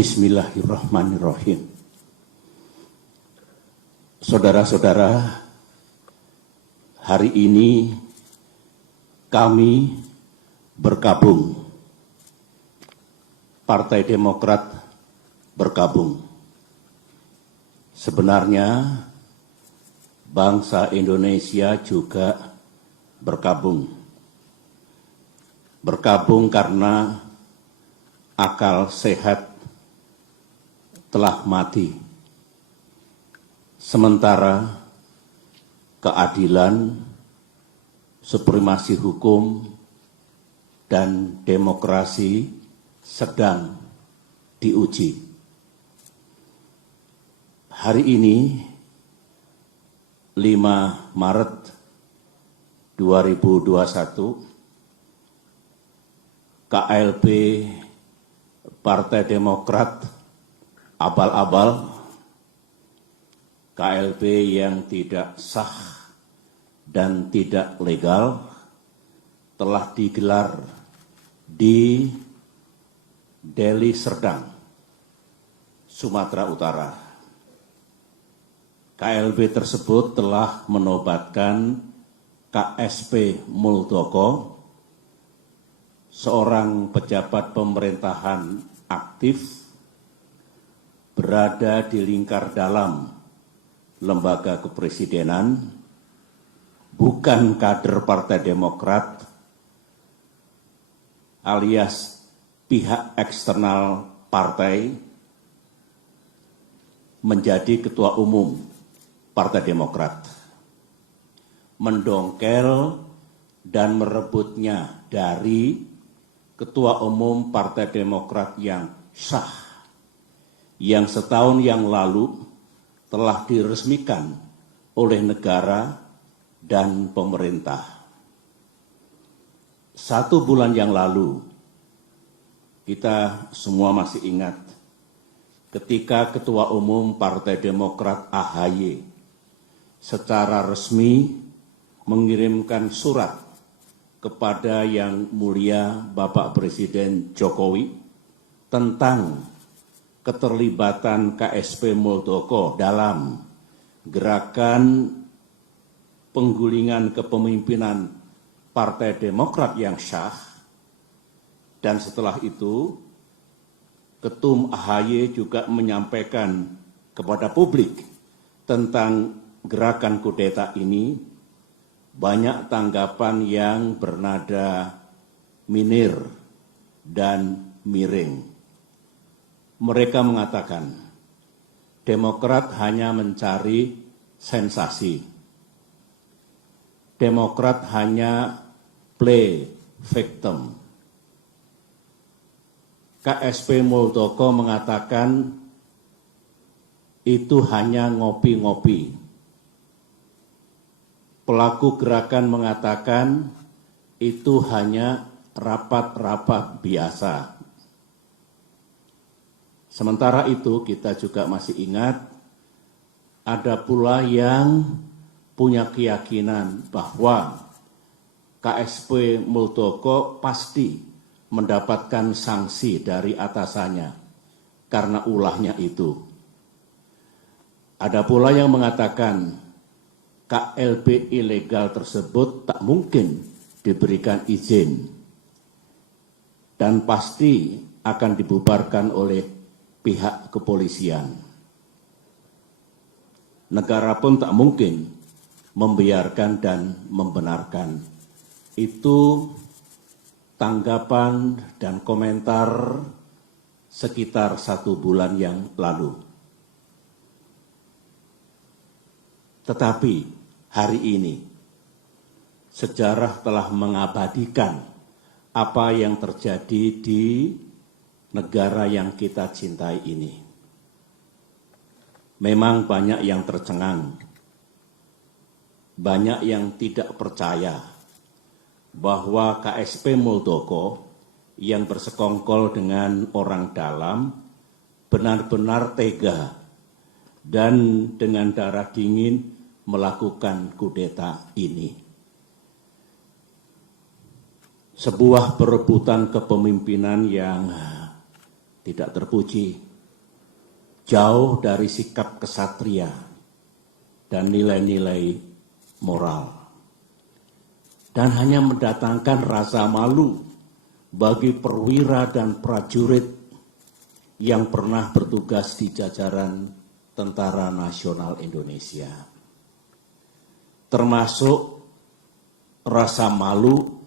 Bismillahirrahmanirrahim. Saudara-saudara, hari ini kami bergabung. Partai Demokrat bergabung. Sebenarnya bangsa Indonesia juga bergabung. Bergabung karena akal sehat telah mati. Sementara keadilan, supremasi hukum, dan demokrasi sedang diuji. Hari ini, 5 Maret 2021, KLB Partai Demokrat abal-abal, KLB yang tidak sah dan tidak legal telah digelar di Deli Serdang, Sumatera Utara. KLB tersebut telah menobatkan KSP Muldoko, seorang pejabat pemerintahan aktif berada di lingkar dalam lembaga kepresidenan, bukan kader Partai Demokrat, alias pihak eksternal partai, menjadi ketua umum Partai Demokrat, mendongkel dan merebutnya dari ketua umum Partai Demokrat yang sah, yang setahun yang lalu telah diresmikan oleh negara dan pemerintah. 1 bulan yang lalu, kita semua masih ingat ketika Ketua Umum Partai Demokrat AHY secara resmi mengirimkan surat kepada Yang Mulia Bapak Presiden Jokowi tentang keterlibatan KSP Muldoko dalam gerakan penggulingan kepemimpinan Partai Demokrat yang sah. Dan setelah itu, Ketum AHY juga menyampaikan kepada publik tentang gerakan kudeta ini. Banyak tanggapan yang bernada minir dan miring. Mereka mengatakan, Demokrat hanya mencari sensasi. Demokrat hanya play victim. KSP Muldoko mengatakan itu hanya ngopi-ngopi. Pelaku gerakan mengatakan itu hanya rapat-rapat biasa. Sementara itu kita juga masih ingat ada pula yang punya keyakinan bahwa KSP Muldoko pasti mendapatkan sanksi dari atasannya karena ulahnya itu. Ada pula yang mengatakan KLB ilegal tersebut tak mungkin diberikan izin dan pasti akan dibubarkan oleh pihak kepolisian. Negara pun tak mungkin membiarkan dan membenarkan. Itu tanggapan dan komentar sekitar 1 bulan yang lalu. Tetapi hari ini sejarah telah mengabadikan apa yang terjadi di negara yang kita cintai ini. Memang banyak yang tercengang, banyak yang tidak percaya bahwa KSP Muldoko yang bersekongkol dengan orang dalam benar-benar tega dan dengan darah dingin melakukan kudeta ini. Sebuah perebutan kepemimpinan yang tidak terpuji, jauh dari sikap kesatria dan nilai-nilai moral, dan hanya mendatangkan rasa malu bagi perwira dan prajurit yang pernah bertugas di jajaran Tentara Nasional Indonesia. Termasuk rasa malu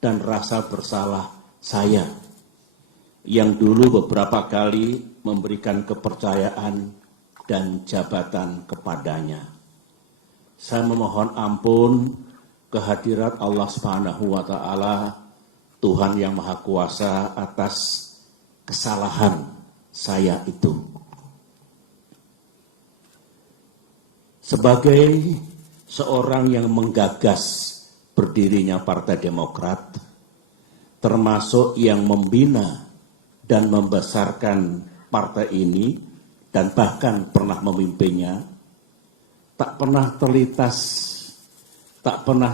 dan rasa bersalah saya yang dulu beberapa kali memberikan kepercayaan dan jabatan kepadanya. Saya memohon ampun kehadirat Allah Subhanahu wa Ta'ala, Tuhan yang Maha Kuasa, atas kesalahan saya itu. Sebagai seorang yang menggagas berdirinya Partai Demokrat, termasuk yang membina dan membesarkan partai ini, dan bahkan pernah memimpinnya, tak pernah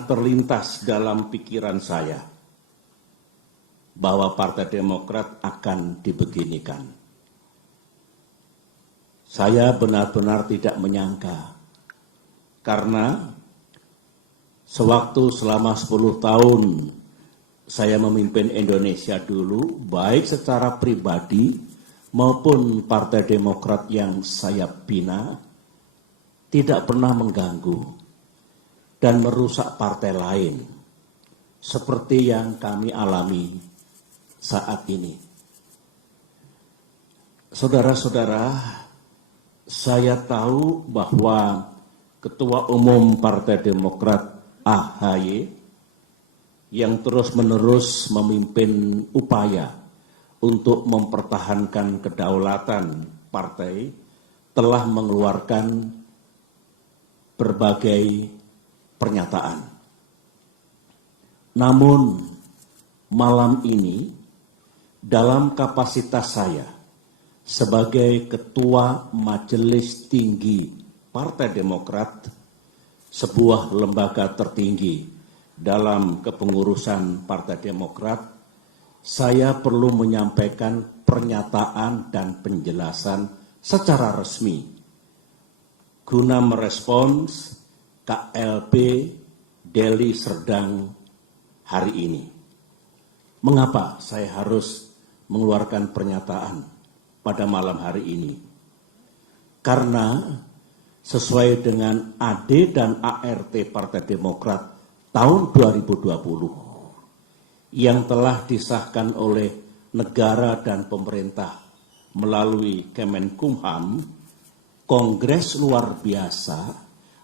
terlintas dalam pikiran saya bahwa Partai Demokrat akan dibeginikan. Saya benar-benar tidak menyangka, karena sewaktu selama 10 tahun saya memimpin Indonesia dulu, baik secara pribadi maupun Partai Demokrat yang saya bina, tidak pernah mengganggu dan merusak partai lain seperti yang kami alami saat ini. Saudara-saudara, saya tahu bahwa Ketua Umum Partai Demokrat AHY yang terus-menerus memimpin upaya untuk mempertahankan kedaulatan partai telah mengeluarkan berbagai pernyataan. Namun malam ini dalam kapasitas saya sebagai Ketua Majelis Tinggi Partai Demokrat, sebuah lembaga tertinggi dalam kepengurusan Partai Demokrat, saya perlu menyampaikan pernyataan dan penjelasan secara resmi guna merespons KLB Deli Serdang hari ini. Mengapa saya harus mengeluarkan pernyataan pada malam hari ini? Karena sesuai dengan AD dan ART Partai Demokrat tahun 2020 yang telah disahkan oleh negara dan pemerintah melalui Kemenkumham, Kongres Luar Biasa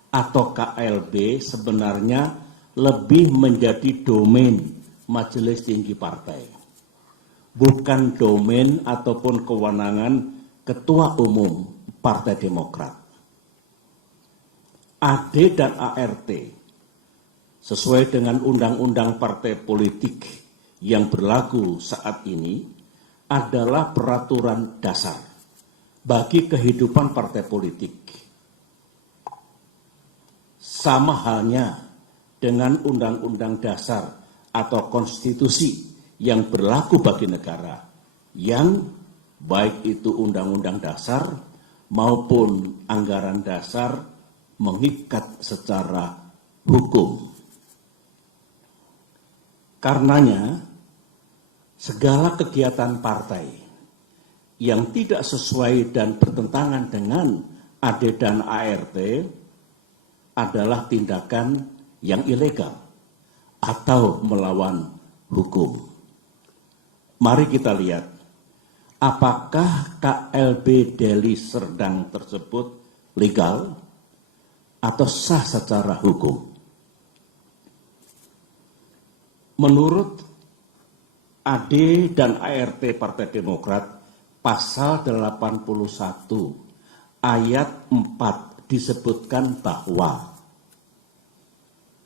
atau KLB sebenarnya lebih menjadi domain Majelis Tinggi Partai, bukan domain ataupun kewenangan Ketua Umum Partai Demokrat. AD dan ART sesuai dengan undang-undang partai politik yang berlaku saat ini adalah peraturan dasar bagi kehidupan partai politik. Sama halnya dengan undang-undang dasar atau konstitusi yang berlaku bagi negara, yang baik itu undang-undang dasar maupun anggaran dasar mengikat secara hukum. Karenanya, segala kegiatan partai yang tidak sesuai dan bertentangan dengan AD dan ART adalah tindakan yang ilegal atau melawan hukum. Mari kita lihat, apakah KLB Deli Serdang tersebut legal atau sah secara hukum? Menurut AD dan ART Partai Demokrat, pasal 81 ayat 4 disebutkan bahwa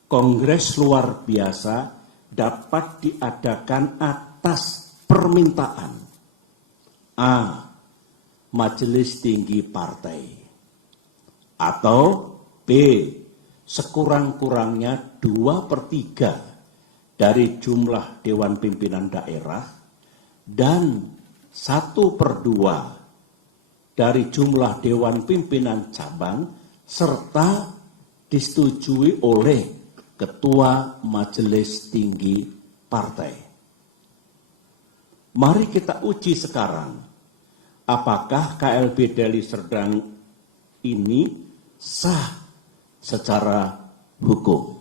Kongres Luar Biasa dapat diadakan atas permintaan A. Majelis Tinggi Partai, atau B. sekurang-kurangnya 2/3 dari jumlah Dewan Pimpinan Daerah dan 1/2 dari jumlah Dewan Pimpinan Cabang serta disetujui oleh Ketua Majelis Tinggi Partai. Mari kita uji sekarang, apakah KLB Deli Serdang ini sah secara hukum.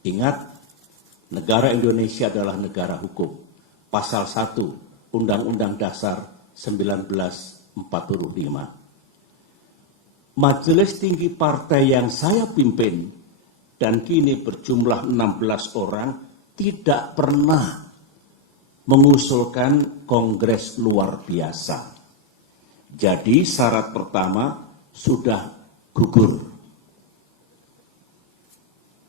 Ingat, negara Indonesia adalah negara hukum. Pasal 1 Undang-Undang Dasar 1945. Majelis Tinggi Partai yang saya pimpin dan kini berjumlah 16 orang tidak pernah mengusulkan kongres luar biasa. Jadi syarat pertama sudah gugur.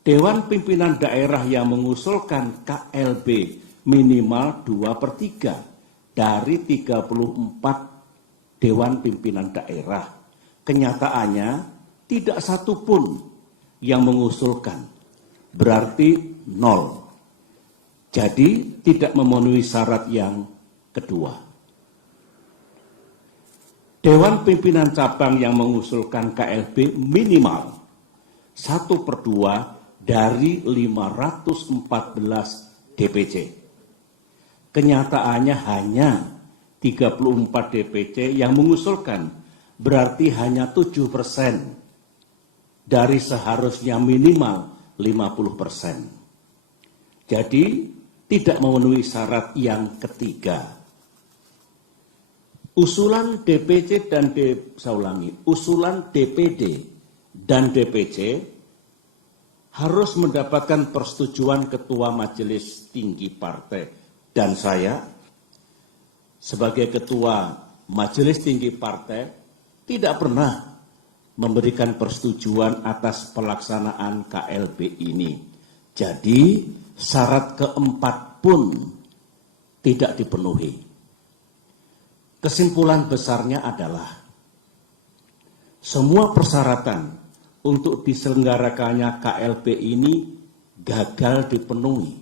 Dewan Pimpinan Daerah yang mengusulkan KLB minimal 2/3 dari 34 Dewan Pimpinan Daerah. Kenyataannya tidak satu pun yang mengusulkan, berarti 0. Jadi tidak memenuhi syarat yang kedua. Dewan Pimpinan Cabang yang mengusulkan KLB minimal 1/2 dari 514 DPC. Kenyataannya hanya 34 DPC yang mengusulkan, berarti hanya 7% dari seharusnya minimal 50%. Jadi tidak memenuhi syarat yang ketiga. Usulan DPC dan usulan DPD dan DPC harus mendapatkan persetujuan Ketua Majelis Tinggi Partai. Dan saya, sebagai Ketua Majelis Tinggi Partai, tidak pernah memberikan persetujuan atas pelaksanaan KLB ini. Jadi, syarat keempat pun tidak dipenuhi. Kesimpulan besarnya adalah, semua persyaratan untuk diselenggarakannya KLB ini gagal dipenuhi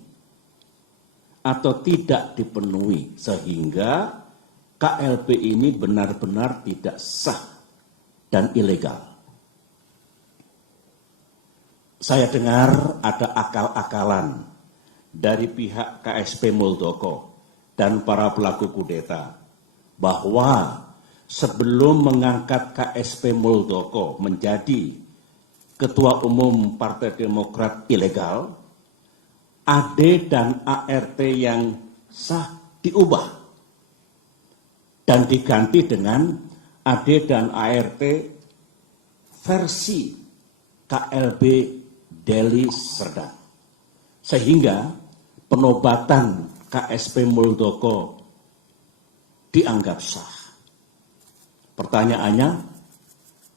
atau tidak dipenuhi, sehingga KLB ini benar-benar tidak sah dan ilegal. Saya dengar ada akal-akalan dari pihak KSP Muldoko dan para pelaku kudeta bahwa sebelum mengangkat KSP Muldoko menjadi Ketua Umum Partai Demokrat ilegal, AD dan ART yang sah diubah dan diganti dengan AD dan ART versi KLB Deli Serdang. Sehingga penobatan KSP Muldoko dianggap sah. Pertanyaannya,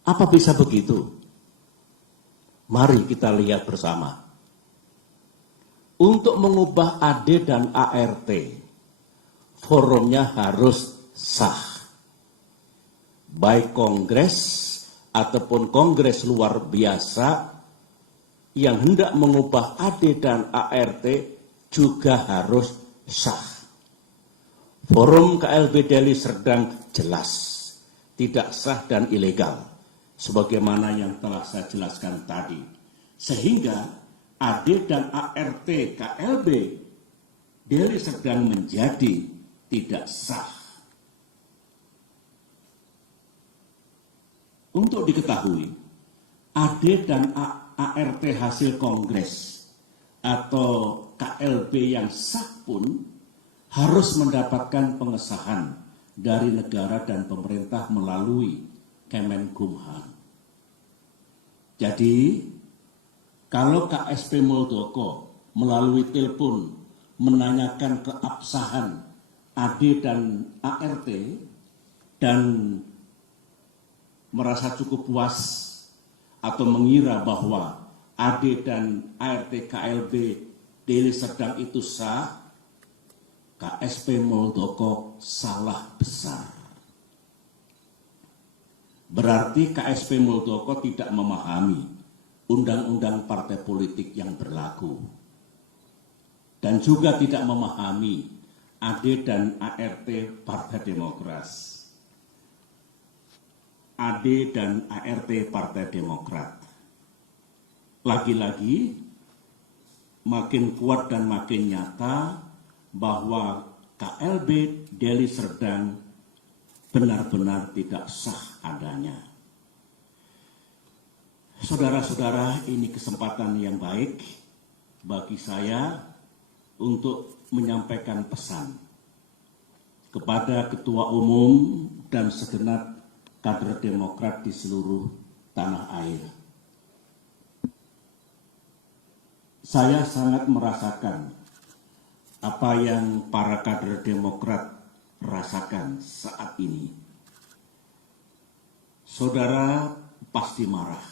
apa bisa begitu? Mari kita lihat bersama. Untuk mengubah AD dan ART, forumnya harus sah. Baik kongres ataupun kongres luar biasa yang hendak mengubah AD dan ART juga harus sah. Forum KLB Deli Serdang jelas tidak sah dan ilegal, sebagaimana yang telah saya jelaskan tadi. Sehingga AD dan ART KLB Deli Serdang menjadi tidak sah. Untuk diketahui, AD dan ART hasil kongres atau KLB yang sah pun harus mendapatkan pengesahan dari negara dan pemerintah melalui Kemenkumham. Jadi, kalau KSP Muldoko melalui telepon menanyakan keabsahan AD dan ART dan merasa cukup puas atau mengira bahwa AD dan ART KLB Deli Serdang itu sah, KSP Muldoko salah besar. Berarti KSP Muldoko tidak memahami undang-undang partai politik yang berlaku. Dan juga tidak memahami AD dan ART Partai Demokrat. AD dan ART Partai Demokrat. Lagi-lagi makin kuat dan makin nyata bahwa KLB Deli Serdang benar-benar tidak sah adanya. Saudara-saudara, ini kesempatan yang baik bagi saya untuk menyampaikan pesan kepada Ketua Umum dan segenap kader Demokrat di seluruh tanah air. Saya sangat merasakan apa yang para kader Demokrat rasakan saat ini. Saudara pasti marah,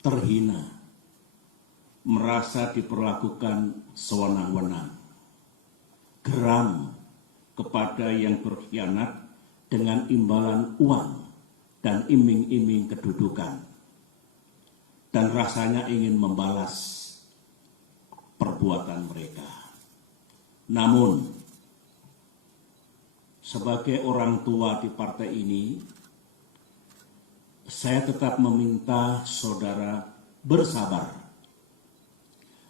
terhina, merasa diperlakukan sewenang-wenang, geram kepada yang berkhianat dengan imbalan uang dan iming-iming kedudukan, dan rasanya ingin membalas perbuatan mereka. Namun, sebagai orang tua di partai ini, saya tetap meminta saudara bersabar,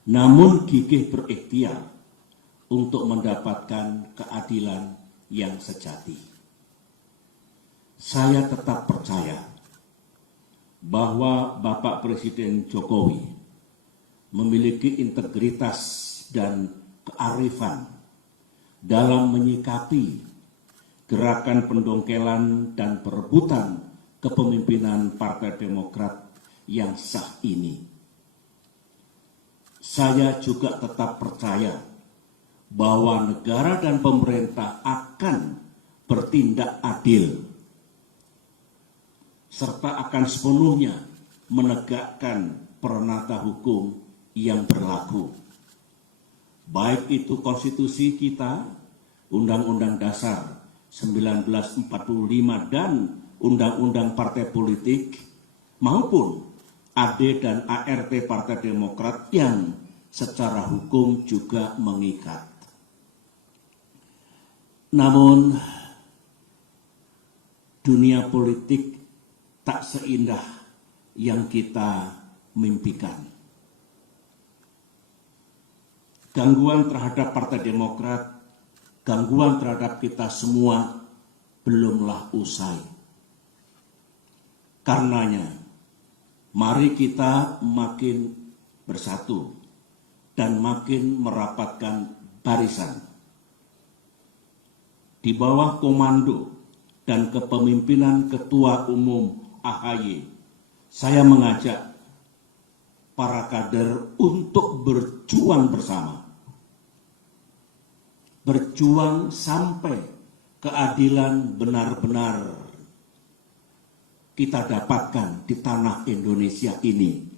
namun gigih berikhtiar untuk mendapatkan keadilan yang sejati. Saya tetap percaya bahwa Bapak Presiden Jokowi memiliki integritas dan kearifan dalam menyikapi gerakan pendongkelan dan perebutan kepemimpinan Partai Demokrat yang sah ini. Saya juga tetap percaya bahwa negara dan pemerintah akan bertindak adil serta akan sepenuhnya menegakkan peranata hukum yang berlaku. Baik itu konstitusi kita, Undang-Undang Dasar 1945 dan Undang-Undang Partai Politik, maupun AD dan ART Partai Demokrat yang secara hukum juga mengikat. Namun, dunia politik tak seindah yang kita mimpikan. Gangguan terhadap Partai Demokrat, gangguan terhadap kita semua belumlah usai. Karenanya, mari kita makin bersatu dan makin merapatkan barisan. Di bawah komando dan kepemimpinan Ketua Umum AHY, saya mengajak para kader untuk berjuang bersama. Berjuang sampai keadilan benar-benar kita dapatkan di tanah Indonesia ini.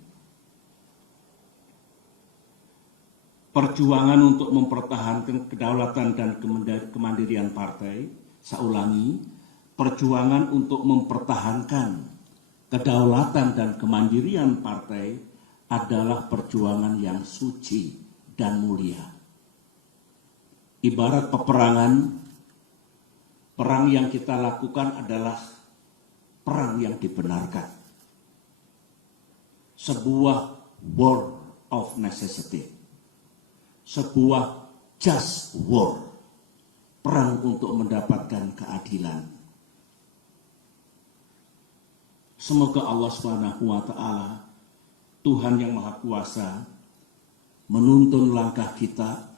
Perjuangan untuk mempertahankan kedaulatan dan kemandirian partai, saya ulangi, perjuangan untuk mempertahankan kedaulatan dan kemandirian partai adalah perjuangan yang suci dan mulia. Ibarat peperangan, perang yang kita lakukan adalah perang yang dibenarkan. Sebuah war of necessity. Sebuah just war. Perang untuk mendapatkan keadilan. Semoga Allah SWT, Tuhan yang Maha Kuasa, menuntun langkah kita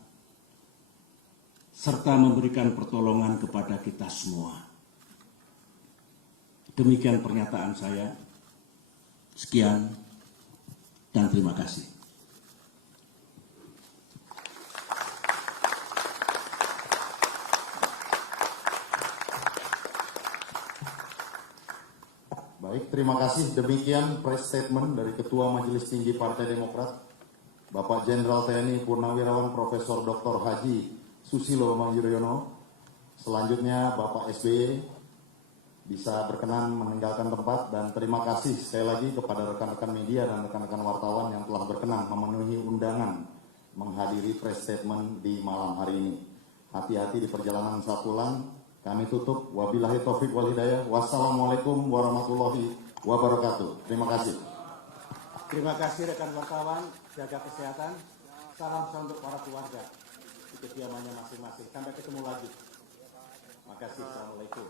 serta memberikan pertolongan kepada kita semua. Demikian pernyataan saya. Sekian dan terima kasih. Baik, terima kasih. Demikian press statement dari Ketua Majelis Tinggi Partai Demokrat, Bapak Jenderal TNI Purnawirawan Profesor Dr. Haji Susilo Bambang Yudhoyono. Selanjutnya Bapak SBY bisa berkenan meninggalkan tempat, dan terima kasih sekali lagi kepada rekan-rekan media dan rekan-rekan wartawan yang telah berkenan memenuhi undangan menghadiri press statement di malam hari ini. Hati-hati di perjalanan saat pulang. Kami tutup. Wabillahi taufik wal hidayah. Wassalamualaikum warahmatullahi wabarakatuh. Terima kasih. Terima kasih rekan wartawan, jaga kesehatan. Salam untuk para keluarga di kediamannya masing-masing. Sampai ketemu lagi. Terima kasih. Assalamualaikum.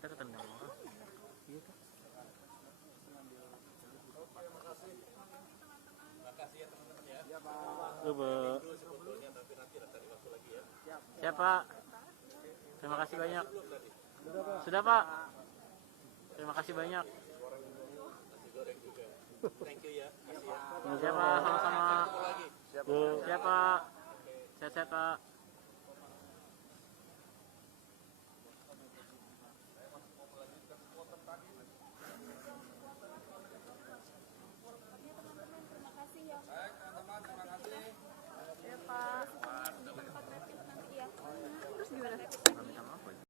Kita ketendang. Siapa? Terima kasih banyak. Sudah Pak. Terima kasih banyak. Siapa? Sama-sama. Siapa? Sehat-sehat Pak.